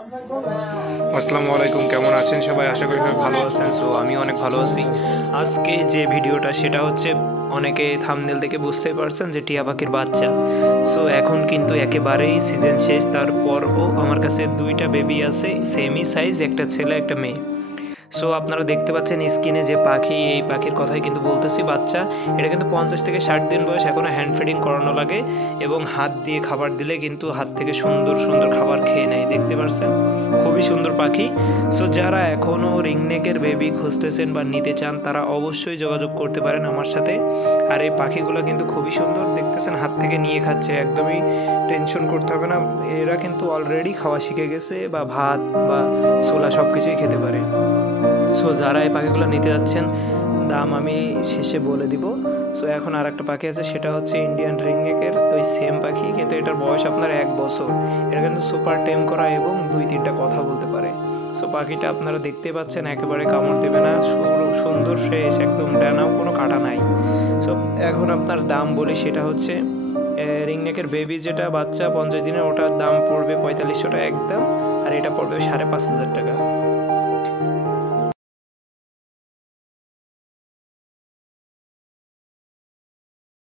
আসসালামু আলাইকুম, কেমন আছেন সবাই? আশা করি সবাই ভালো আছেন। সো আমি অনেক ভালো আছি। আজকে যে ভিডিওটা সেটা হচ্ছে, অনেকে থাম্বনেল দেখে বুঝতেই পারছেন যে টিয়া পাখির বাচ্চা। সো এখন কিন্তু একেবারেই সিজন শেষ, তারপরও আমার কাছে দুইটা বেবি আছে, সেমই সাইজ, একটা ছেলে একটা মেয়ে। সো আপনারা দেখতে পাচ্ছেন স্ক্রিনে যে পাখি, এই পাখির কথাই কিন্তু বলতেছি। বাচ্চা এটা কিন্তু 50 থেকে 60 দিন বয়স, এখনও হ্যান্ড ফিডিং করানো লাগে এবং হাত দিয়ে খাবার দিলে কিন্তু হাত থেকে সুন্দর সুন্দর খাবার খেয়ে নেয়, দেখতে পাচ্ছেন। খুবই সুন্দর পাখি। সো যারা এখনও রিংনেকের বেবি খুঁজতেছেন বা নিতে চান তারা অবশ্যই যোগাযোগ করতে পারেন আমার সাথে। আর এই পাখিগুলো কিন্তু খুবই সুন্দর, দেখতেছেন হাত থেকে নিয়ে খাচ্ছে, একদমই টেনশন করতে হবে না। এরা কিন্তু অলরেডি খাওয়া শিখে গেছে, বা ভাত বা ছোলা সব কিছুই খেতে পারে। সো যারা এই পাখিগুলো নিতে যাচ্ছেন, দাম আমি শেষে বলে দিব। সো এখন আর একটা পাখি আছে, সেটা হচ্ছে ইন্ডিয়ান রিংনেকের ওই সেম পাখি, কিন্তু এটার বয়স আপনার 1 বছর। এটা কিন্তু সুপার টেম করা এবং 2-3টা কথা বলতে পারে। সো পাখিটা আপনারা দেখতেই পাচ্ছেন, একেবারে কামড় দেবে না, সুন্দর ফ্রেশ, একদম ডানাও কোনো কাটা নাই। সো এখন আপনার দাম বলি, সেটা হচ্ছে রিংনেকের বেবি যেটা বাচ্চা 50 দিনের, ওটার দাম পড়বে 4500 টাকা একদম, আর এটা পড়বে 5,500 টাকা।